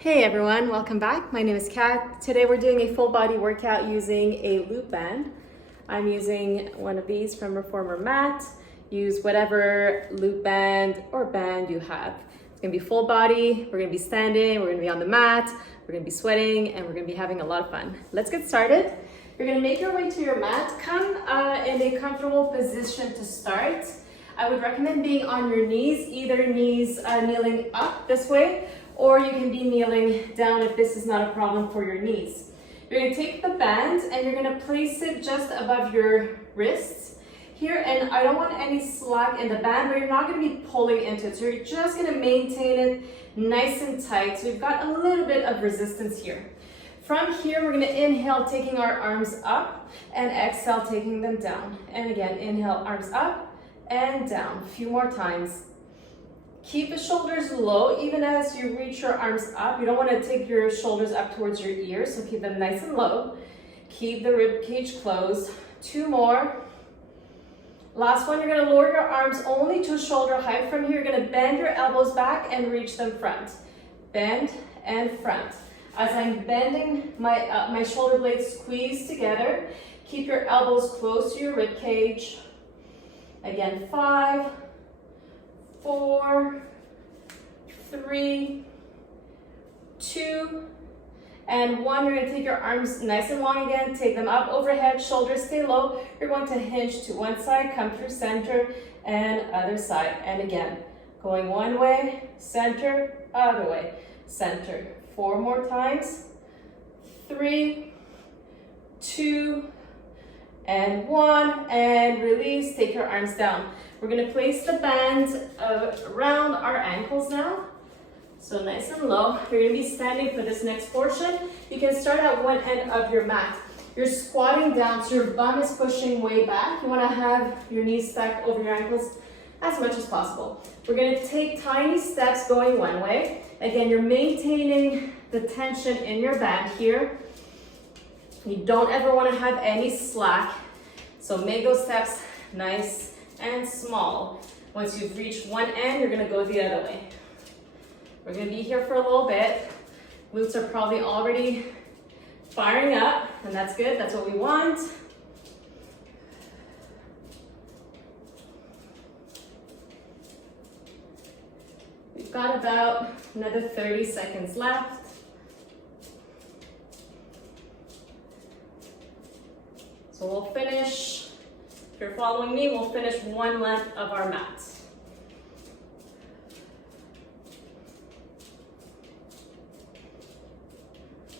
Hey everyone, welcome back. My name is Kat. Today we're doing a full body workout using a loop band. I'm using one of these from Reformer Mat. Use whatever loop band or band you have. It's gonna be full body, we're gonna be standing, we're gonna be on the mat, we're gonna be sweating, and we're gonna be having a lot of fun. Let's get started. You're gonna make your way to your mat. Come in a comfortable position to start. I would recommend being on your knees, either knees kneeling up this way, or you can be kneeling down if this is not a problem for your knees. You're gonna take the band and you're gonna place it just above your wrists here, and I don't want any slack in the band, but you're not gonna be pulling into it. So you're just gonna maintain it nice and tight. So we've got a little bit of resistance here. From here, we're gonna inhale, taking our arms up, and exhale, taking them down. And again, inhale, arms up and down. A few more times. Keep the shoulders low even as you reach your arms up. You don't want to take your shoulders up towards your ears, so keep them nice and low. Keep the rib cage closed. 2 more. Last one, you're going to lower your arms only to shoulder height. From here, you're going to bend your elbows back and reach them front. Bend and front. As I'm bending, my shoulder blades squeeze together. Keep your elbows close to your rib cage. Again, 5, 4, 3, 2, and 1. You're going to take your arms nice and long again. Take them up overhead, shoulders stay low. You're going to hinge to one side, come through center, and other side. And again, going one way, center, other way, center. 4 more times. 3, 2, and 1, and release. Take your arms down. We're going to place the band around our ankles now. So nice and low. You're going to be standing for this next portion. You can start at one end of your mat. You're squatting down, so your bum is pushing way back. You want to have your knees stacked over your ankles as much as possible. We're going to take tiny steps going one way. Again, you're maintaining the tension in your band here. You don't ever want to have any slack. So make those steps nice and small. Once you've reached one end, you're gonna go the other way. We're gonna be here for a little bit. Glutes are probably already firing up, and that's good, that's what we want. We've got about another 30 seconds left. So we'll finish. If you're following me, we'll finish one length of our mat.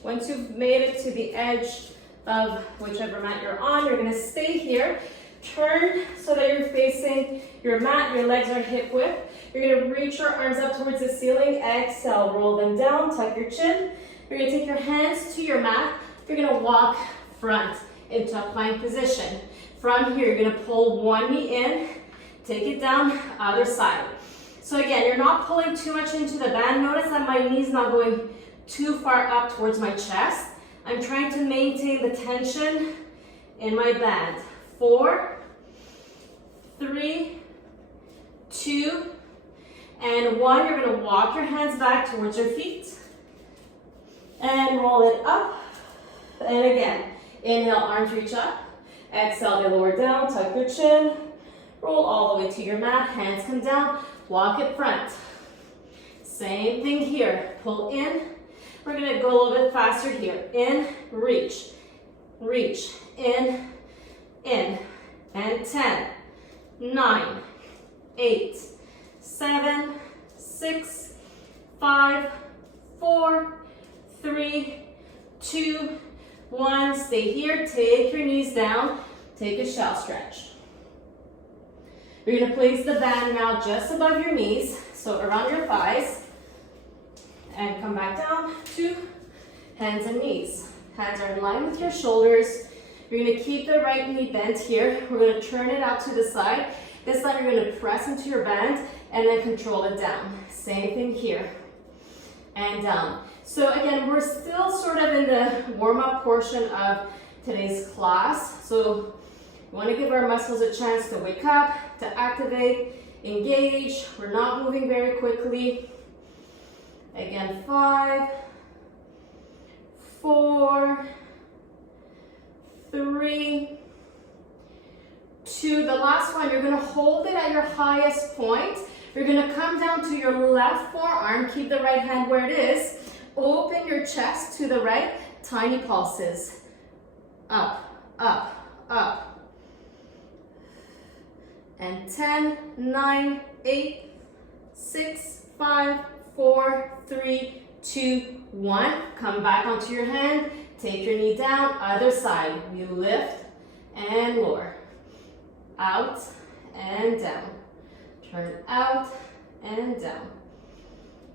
Once you've made it to the edge of whichever mat you're on, you're gonna stay here. Turn so that you're facing your mat, your legs are hip width. You're gonna reach your arms up towards the ceiling. Exhale, roll them down, tuck your chin. You're gonna take your hands to your mat. You're gonna walk front into a plank position. From here, you're gonna pull one knee in, take it down, other side. So again, you're not pulling too much into the band. Notice that my knee's not going too far up towards my chest. I'm trying to maintain the tension in my band. 4, 3, 2, and 1. You're gonna walk your hands back towards your feet and roll it up. And again, inhale, arms reach up. Exhale, they lower down, tuck your chin, roll all the way to your mat, hands come down, walk it front. Same thing here, pull in. We're gonna go a little bit faster here. In, reach, reach, in, and 10, 9, 8, 7, 6, 5, 4, 3, 2, 1, stay here, take your knees down, take a shell stretch. You're gonna place the band now just above your knees, so around your thighs, and come back down to hands and knees. Hands are in line with your shoulders. You're gonna keep the right knee bent here. We're gonna turn it out to the side. This time you're gonna press into your band and then control it down. Same thing here, and down. So again, we're still sort of in the warm-up portion of today's class. So we want to give our muscles a chance to wake up, to activate, engage. We're not moving very quickly. Again, 5, 4, 3, 2. The last one, you're gonna hold it at your highest point. You're gonna come down to your left forearm, keep the right hand where it is. Open your chest to the right, tiny pulses. Up, up, up. And 10, 9, 8, 6, 5, 4, 3, 2, 1. Come back onto your hand. Take your knee down, other side. We lift and lower. Out and down. Turn out and down.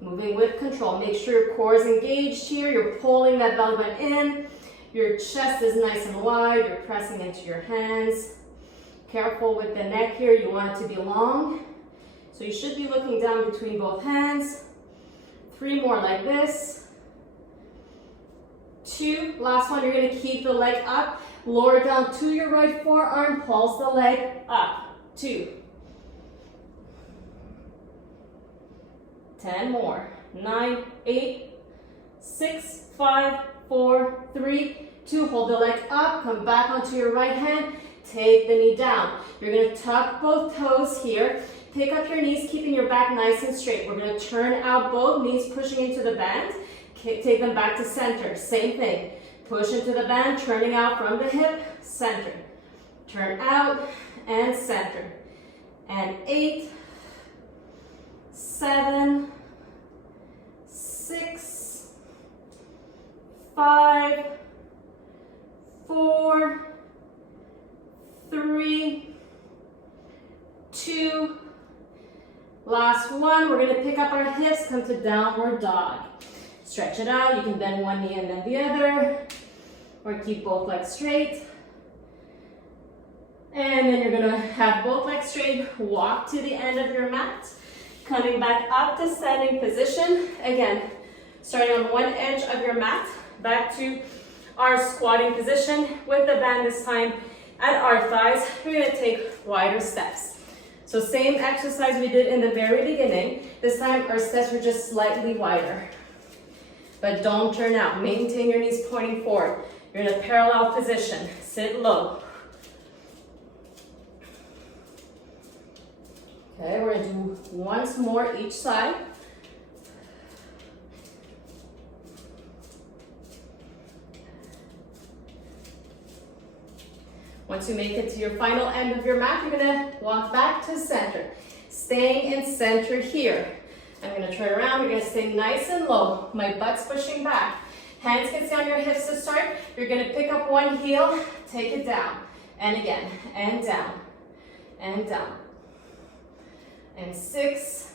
Moving with control. Make sure your core is engaged here. You're pulling that belly button in. Your chest is nice and wide. You're pressing into your hands. Careful with the neck here. You want it to be long. So you should be looking down between both hands. 3 more like this. 2. Last one, you're going to keep the leg up. Lower down to your right forearm. Pulse the leg up. 2. 10 more. 9, 8, 6, 5, 4, 3, 2. Hold the leg up. Come back onto your right hand. Take the knee down. You're going to tuck both toes here. Pick up your knees, keeping your back nice and straight. We're going to turn out both knees, pushing into the band. Take them back to center. Same thing. Push into the band, turning out from the hip, center. Turn out and center. And 8, 7, 6, 5, 4, 3, 2, last one. We're going to pick up our hips, come to downward dog. Stretch it out. You can bend one knee and then the other, or keep both legs straight. And then you're going to have both legs straight. Walk to the end of your mat. Coming back up to standing position. Again, starting on one edge of your mat, back to our squatting position with the band this time at our thighs. We're going to take wider steps. So same exercise we did in the very beginning. This time our steps were just slightly wider. But don't turn out. Maintain your knees pointing forward. You're in a parallel position. Sit low. Okay, we're going to do once more each side. Once you make it to your final end of your mat, you're going to walk back to center. Staying in center here. I'm going to turn around. You're going to stay nice and low. My butt's pushing back. Hands can stay on your hips to start. You're going to pick up one heel, take it down. And again, and down, and down. And 6,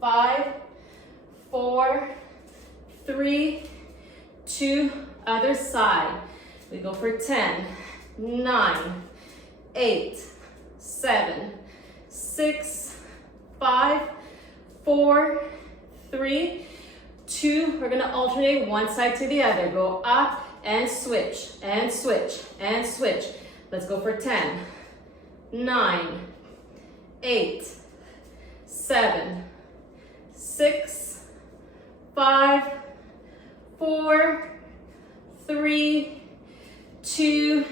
5, 4, 3, 2, other side. We go for 10, 9, 8, 7, 6, 5, 4, 3, 2. We're going to alternate one side to the other. Go up and switch, and switch, and switch. Let's go for 10, 9, 8, 7, 6, 5, 4, 3, 2,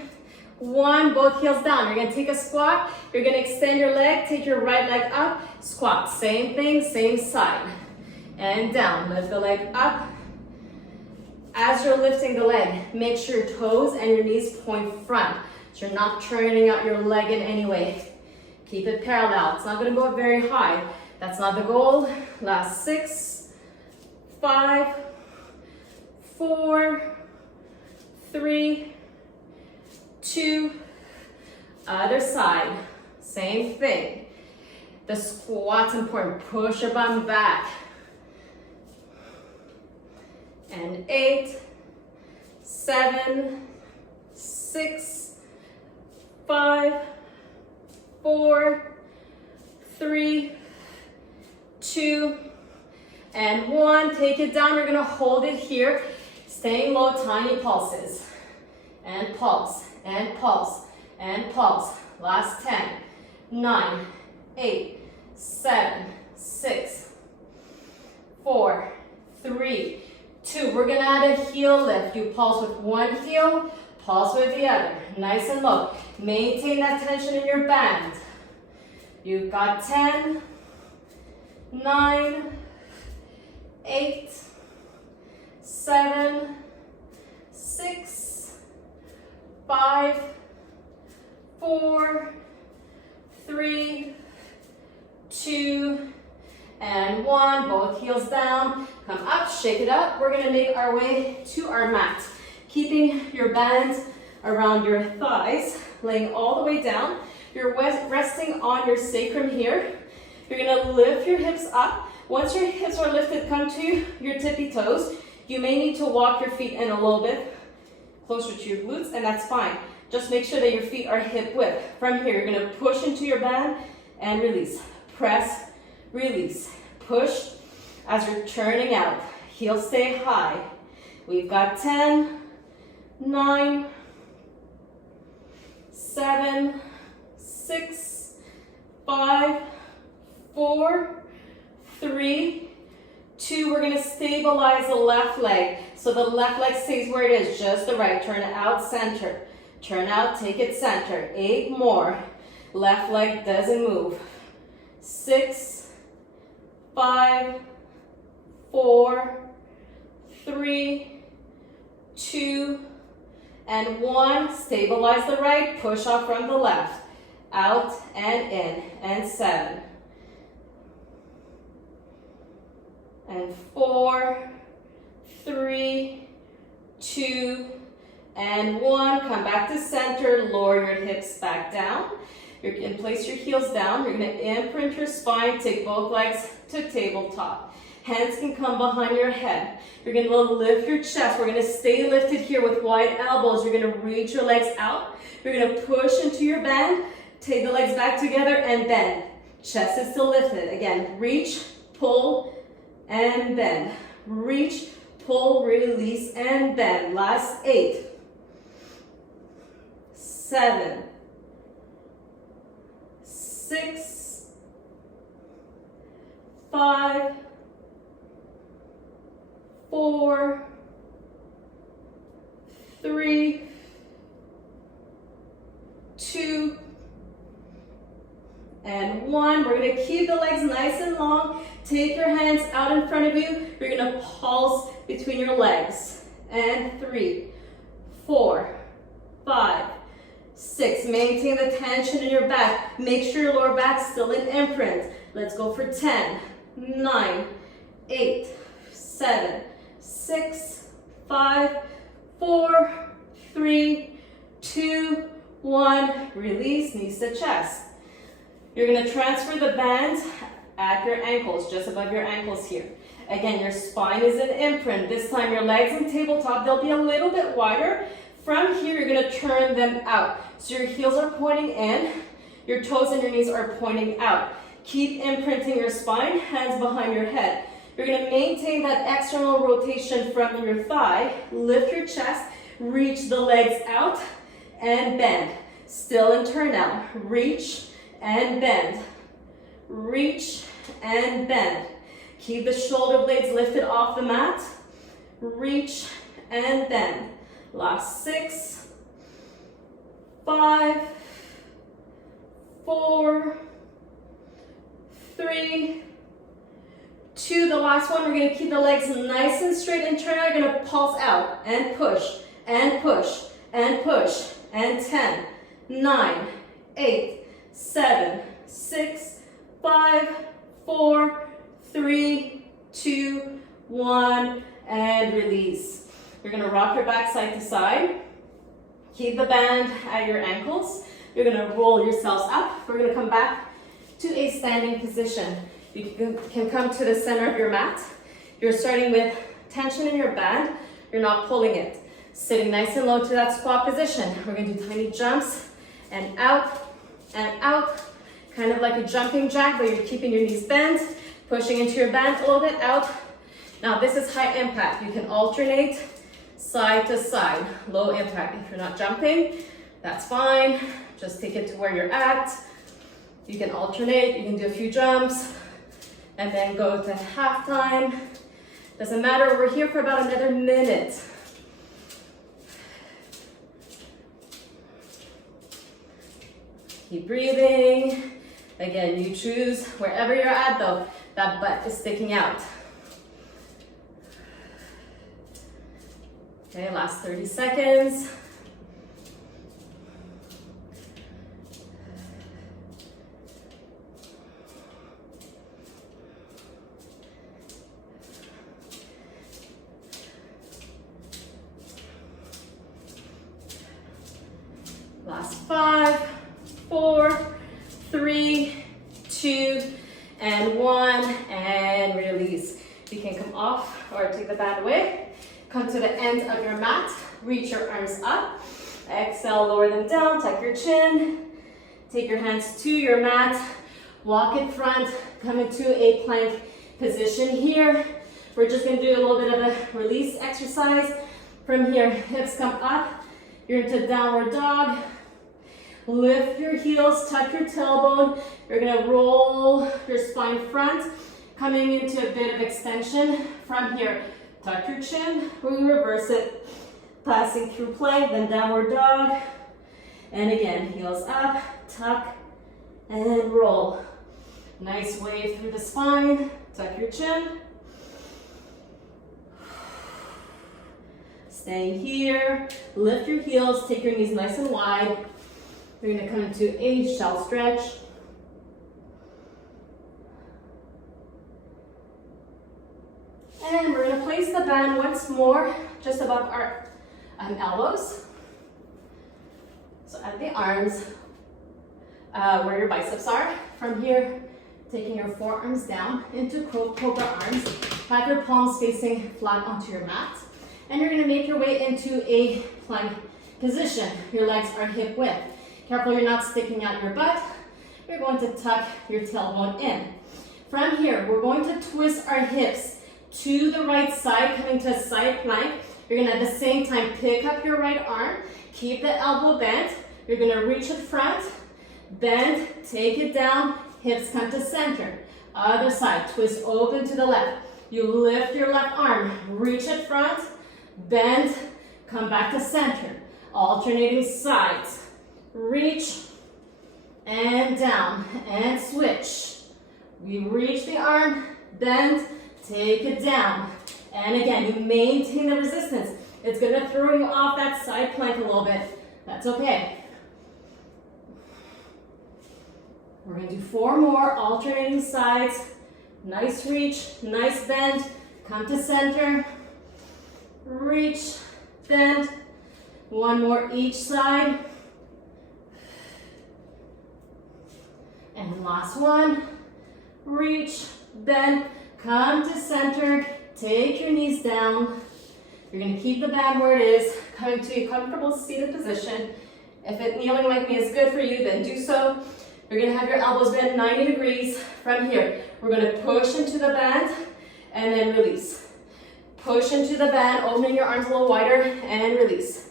1. Both heels down. You're going to take a squat. You're going to extend your leg. Take your right leg up. Squat. Same thing, same side. And down. Lift the leg up. As you're lifting the leg, make sure your toes and your knees point front. So you're not turning out your leg in any way. Keep it parallel. It's not going to go up very high. That's not the goal. Last 6, 5, 4, 3, 2, other side. Same thing. The squat's important. Push your bum back. And 8, 7, 6, 5, 4, 3, 2, and 1. Take it down. You're going to hold it here. Staying low, tiny pulses. And pulse, and pulse, and pulse. Last 10, 9, 8, 7, 6, 4, 3, 2. we're gonna add a heel lift. You pulse with one heel, pulse with the other. Nice and low. Maintain that tension in your band. You've got 10, 9, 8, 7, 6, 5, 4, 3, 2, and 1. Both heels down. Come up, shake it up. We're gonna make our way to our mat. Keeping your bands around your thighs, laying all the way down. You're resting on your sacrum here. You're gonna lift your hips up. Once your hips are lifted, come to your tippy toes. You may need to walk your feet in a little bit closer to your glutes, and that's fine. Just make sure that your feet are hip width. From here, you're gonna push into your band and release. Press, release. Push as you're turning out. Heels stay high. We've got 10, 9, 7, 6, 5, 4, 3, 2. We're going to stabilize the left leg. So the left leg stays where it is, just the right. Turn it out, center. Turn out, take it center. 8 more. Left leg doesn't move. 6, 5, 4, 3, 2, and 1. Stabilize the right, push off from the left. Out and in, and 7. And 4, 3, 2, and 1. Come back to center, lower your hips back down. You're going to place your heels down. You're going to imprint your spine, take both legs to tabletop. Hands can come behind your head. You're going to lift your chest. We're going to stay lifted here with wide elbows. You're going to reach your legs out. You're going to push into your bend. Take the legs back together and bend. Chest is still lifted. Again, reach, pull, and bend. Reach, pull, release, and bend. Last 8, 7, 6, 5, 4, 3, 2, and 1. We're going to keep the legs nice and long. Take your hands out in front of you. You're going to pulse between your legs. And 3, 4, 5, 6. Maintain the tension in your back. Make sure your lower back's still in imprint. Let's go for 10, 9, 8, 7, 6, 5, 4, 3, 2, 1. Release, knees to chest. You're going to transfer the bands at your ankles, just above your ankles here. Again, your spine is in imprint. This time your legs in tabletop, they'll be a little bit wider. From here, you're going to turn them out. So your heels are pointing in, your toes and your knees are pointing out. Keep imprinting your spine, hands behind your head. You're going to maintain that external rotation from your thigh. Lift your chest, reach the legs out, and bend. Still in turn out. Reach and bend. Reach and bend. Keep the shoulder blades lifted off the mat. Reach and bend. Last 6, 5, 4, 3, 2. The last one, we're going to keep the legs nice and straight and turn out. You're going to pulse out and push and push and push. And 10, 9, 8, 7, 6, 5, 4, 3, 2, 1, and release. You're going to rock your back side to side. Keep the band at your ankles. You're going to roll yourselves up. We're going to come back to a standing position. You can come to the center of your mat. You're starting with tension in your band. You're not pulling it. Sitting nice and low to that squat position. We're going to do tiny jumps and out, kind of like a jumping jack, but you're keeping your knees bent, pushing into your band a little bit, out. Now this is high impact. You can alternate side to side, low impact. If you're not jumping, that's fine. Just take it to where you're at. You can alternate, you can do a few jumps, and then go to half time, Doesn't matter, we're here for about another minute. Keep breathing. Again, you choose wherever you're at though, that butt is sticking out. Okay, last 30 seconds. Last 5, 4, 3, 2, and 1, and release. You can come off or take the band away. Come to the end of your mat, reach your arms up. Exhale, lower them down, tuck your chin. Take your hands to your mat, walk in front, come into a plank position here. We're just gonna do a little bit of a release exercise. From here, hips come up, you're into downward dog. Lift your heels, tuck your tailbone. You're gonna roll your spine front, coming into a bit of extension. From here, tuck your chin, we reverse it, passing through plank, then downward dog. And again, heels up, tuck, and roll. Nice wave through the spine, tuck your chin. Staying here, lift your heels, take your knees nice and wide. You're gonna come into a shell stretch. And we're gonna place the band once more just above our elbows. So at the arms, where your biceps are. From here, taking your forearms down into cobra arms. Have your palms facing flat onto your mat. And you're gonna make your way into a plank position. Your legs are hip width. Careful you're not sticking out your butt. You're going to tuck your tailbone in. From here, we're going to twist our hips to the right side, coming to a side plank. You're gonna at the same time pick up your right arm, keep the elbow bent. You're gonna reach it front, bend, take it down, hips come to center. Other side, twist open to the left. You lift your left arm, reach it front, bend, come back to center. Alternating sides. Reach and down and switch. We reach the arm, bend, take it down. And again, you maintain the resistance. It's gonna throw you off that side plank a little bit. That's okay. We're gonna do 4 more alternating sides. Nice reach, nice bend. Come to center. Reach, bend. 1 more each side. And last one. Reach, bend, come to center. Take your knees down. You're gonna keep the band where it is. Come to a comfortable seated position. If kneeling like me is good for you, then do so. You're gonna have your elbows bent 90 degrees. From here, we're gonna push into the band and then release. Push into the band, opening your arms a little wider and release.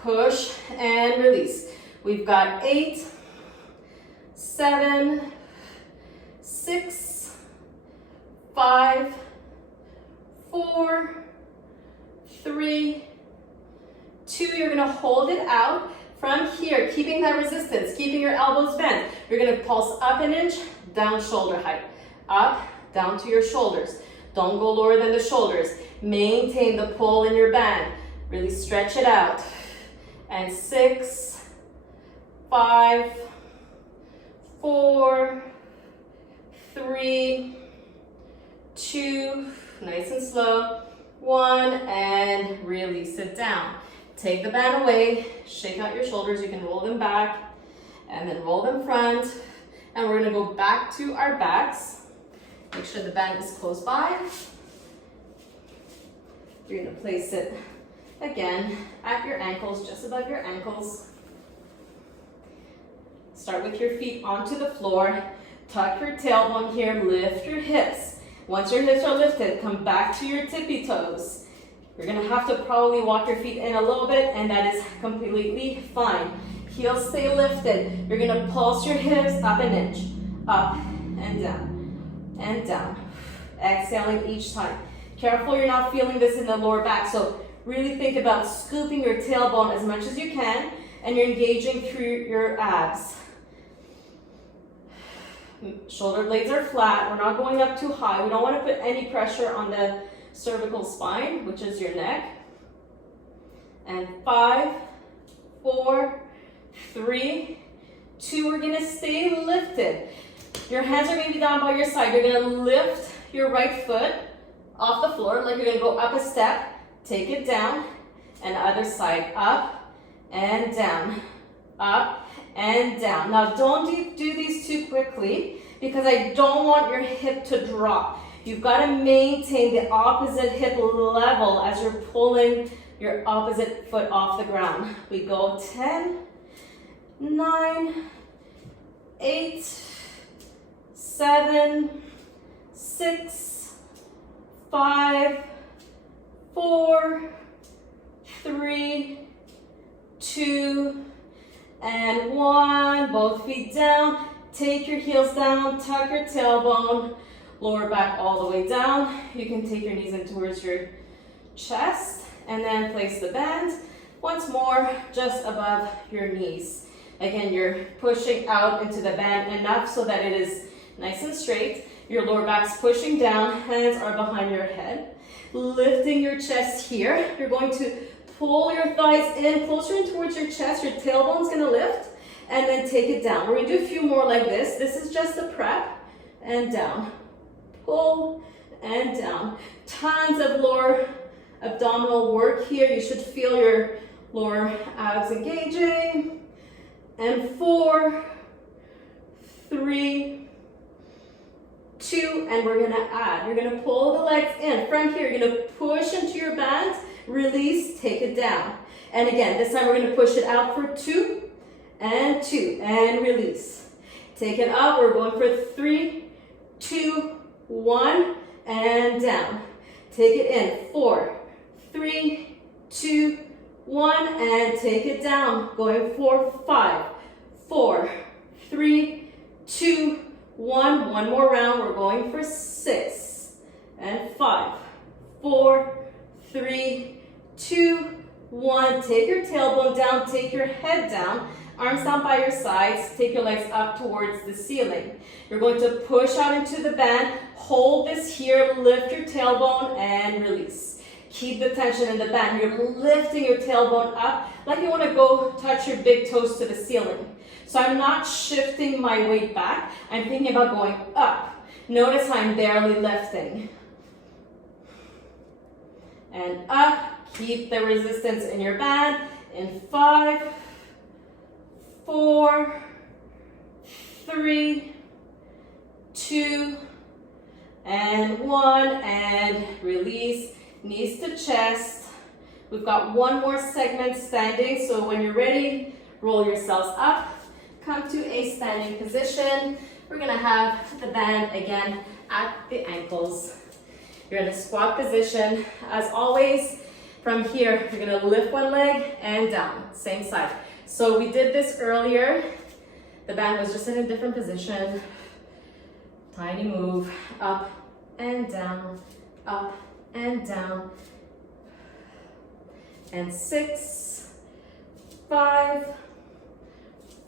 Push and release. We've got 8, 7, 6, 5, 4, 3, 2. You're gonna hold it out. From here, keeping that resistance, keeping your elbows bent. You're gonna pulse up an inch, down shoulder height. Up, down to your shoulders. Don't go lower than the shoulders. Maintain the pull in your band. Really stretch it out. And 6, 5, 4, 3, 2, nice and slow, 1, and release it down. Take the band away, shake out your shoulders. You can roll them back and then roll them front. And we're gonna go back to our backs. Make sure the band is close by. You're gonna place it again at your ankles, just above your ankles. Start with your feet onto the floor. Tuck your tailbone here, lift your hips. Once your hips are lifted, come back to your tippy toes. You're gonna have to probably walk your feet in a little bit, and that is completely fine. Heels stay lifted. You're gonna pulse your hips up an inch. Up and down and down. Exhaling each time. Careful you're not feeling this in the lower back. So really think about scooping your tailbone as much as you can, and you're engaging through your abs. Shoulder blades are flat. We're not going up too high. We don't want to put any pressure on the cervical spine, which is your neck. And 5, 4, 3, 2, we're gonna stay lifted. Your hands are gonna be down by your side. You're gonna lift your right foot off the floor, like you're gonna go up a step, take it down, and other side, up and down, up and down. Now don't do these too quickly, because I don't want your hip to drop. You've got to maintain the opposite hip level as you're pulling your opposite foot off the ground. We go 10, 9, 8, 7, 6, 5, 4, 3, 2, and 1. Both feet down. Take your heels down, tuck your tailbone, lower back all the way down. You can take your knees in towards your chest, and then place the band once more just above your knees. Again, you're pushing out into the band enough so that it is nice and straight. Your lower back's pushing down, hands are behind your head. Lifting your chest here. You're going to pull your thighs in, closer in towards your chest. Your tailbone's gonna lift, and then take it down. We're gonna do a few more like this. This is just a prep, and down. Pull, and down. Tons of lower abdominal work here. You should feel your lower abs engaging. And 4, 3, 2, and we're gonna add. You're gonna pull the legs in. From here, you're gonna push into your band, release, take it down. And again, this time we're gonna push it out for 2, and 2, and release. Take it up, we're going for 3, 2, 1, and down. Take it in, 4, 3, 2, 1, and take it down. Going for 5, 4, 3, 2, 1. One more round, we're going for 6, and 5, 4, 3, 2, 1. Take your tailbone down, take your head down. Arms down by your sides, take your legs up towards the ceiling. You're going to push out into the band, hold this here, lift your tailbone, and release. Keep the tension in the band. You're lifting your tailbone up like you want to go touch your big toes to the ceiling. So I'm not shifting my weight back, I'm thinking about going up. Notice how I'm barely lifting. And up, keep the resistance in your band. In 5, 4, 3, 2, and 1, and release, knees to chest. We've got one more segment standing, so when you're ready, roll yourselves up, come to a standing position. We're gonna have the band again at the ankles. You're in a squat position. As always, from here, you're gonna lift one leg and down, same side. So we did this earlier. The band was just in a different position. Tiny move, up and down, up and down. And 6, 5,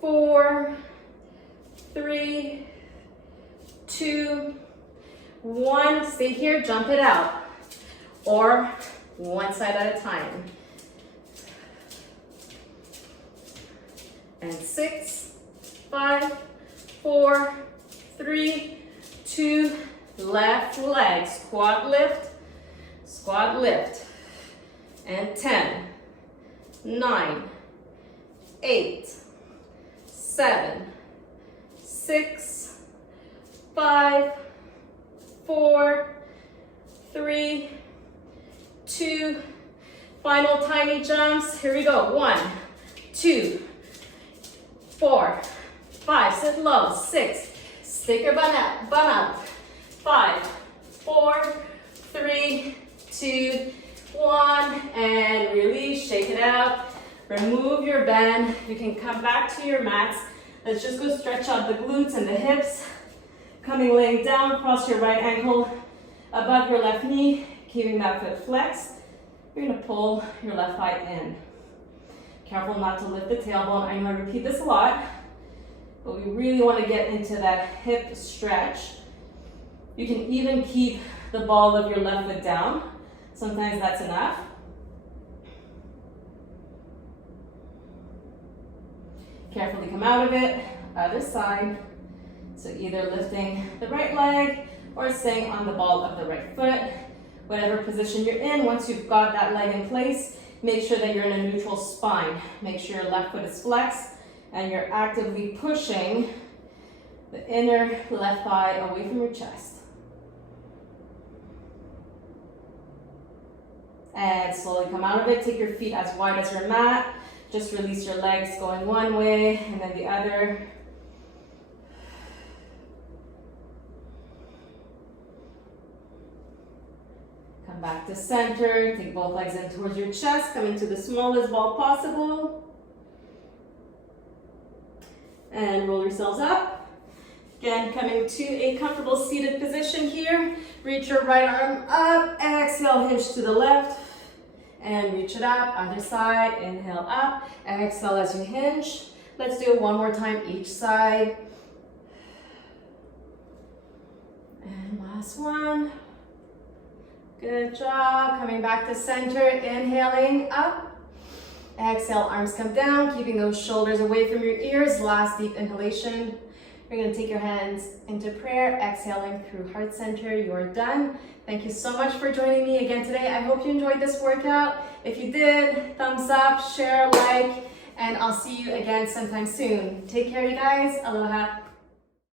4, 3, 2, 1. Stay here, jump it out. Or one side at a time. And 6, 5, 4, 3, 2, left leg, squat lift, and 10, 9, 8, 7, 6, 5, 4, 3, 2, final tiny jumps. Here we go. 1, 2, 4, 5, sit low, 6, stick your bun up, 5, 4, 3, 2, 1, and release, shake it out, remove your band. You can come back to your mats. Let's just go stretch out the glutes and the hips, laying down, cross your right ankle above your left knee, keeping that foot flexed. You're gonna pull your left thigh in. Careful not to lift the tailbone. I know I repeat this a lot, but we really want to get into that hip stretch. You can even keep the ball of your left foot down. Sometimes that's enough. Carefully come out of it, other side. So either lifting the right leg or staying on the ball of the right foot. Whatever position you're in, once you've got that leg in place, make sure that you're in a neutral spine. Make sure your left foot is flexed and you're actively pushing the inner left thigh away from your chest. And slowly come out of it. Take your feet as wide as your mat. Just release your legs going one way and then the other. Come back to center. Take both legs in towards your chest. Come into the smallest ball possible. And roll yourselves up. Again, coming to a comfortable seated position here. Reach your right arm up. Exhale, hinge to the left. And reach it up. Other side. Inhale up. Exhale as you hinge. Let's do it one more time each side. And last one. Good job. Coming back to center. Inhaling up. Exhale, arms come down, keeping those shoulders away from your ears. Last deep inhalation. You're going to take your hands into prayer, exhaling through heart center. You're done. Thank you so much for joining me again today. I hope you enjoyed this workout. If you did, thumbs up, share, like, and I'll see you again sometime soon. Take care, you guys. Aloha.